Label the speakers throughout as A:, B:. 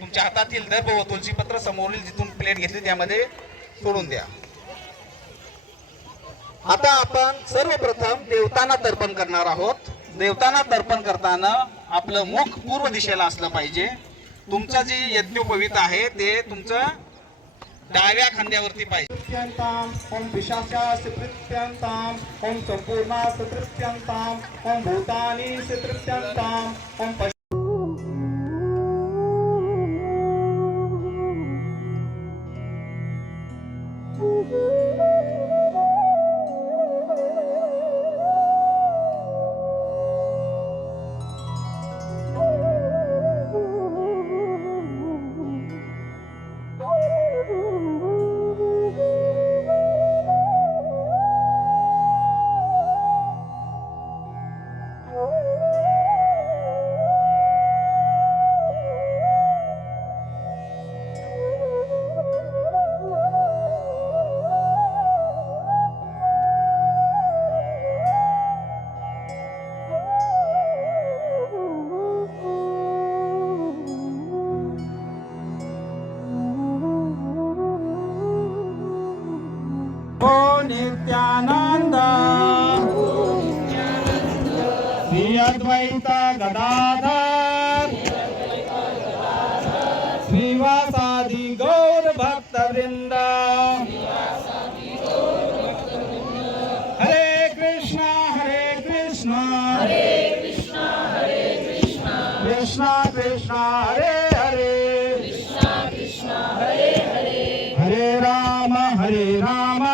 A: तुमच्या हातातील दर्प व तुलसीपत्र समोरील जिथून प्लेट घेतली त्यामध्ये सोडून द्या.
B: आता आपण सर्वप्रथम
A: देवताना तर्पण करणार आहोत. देवताना तर्पण करताना आपलं मुख पूर्व दिशेला असलं पाहिजे. तुमचं जे यज्ञोपवीत आहे ते तुमचं डाव्या खांद्यावरती पाहिजे.
B: नित्यानंद। श्री अद्वैत गदाधर। श्रीवासादि गौर भक्त वृंद हरे कृष्णा हरे कृष्णा। हरे कृष्णा हरे कृष्णा कृष्णा कृष्णा हरे हरे। हरे राम हरे राम। हरे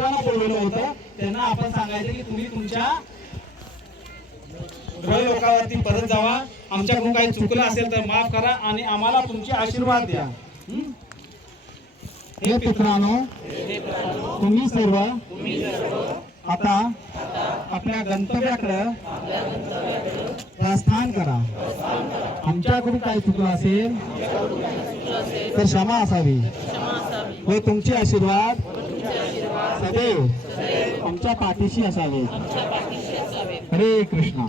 B: मित्रांना बोलवलं होतं. त्यांना आपण सांगायचं की तुम्ही तुमच्या ग्रह लोकावरती परत जावा. आमच्याकडून काही चुकलं असेल तर माफ करा आणि आम्हाला तुमचे आशीर्वाद द्या. हे मित्रांनो तुम्ही सर्व आता आपल्या गंतव्याकडे प्रस्थान करा. आमच्याकडून काही चुकलं असेल तर क्षमा असावी. व तुमचे आशीर्वाद सदैव आमच्या पाठीशी असावे. हरे कृष्णा.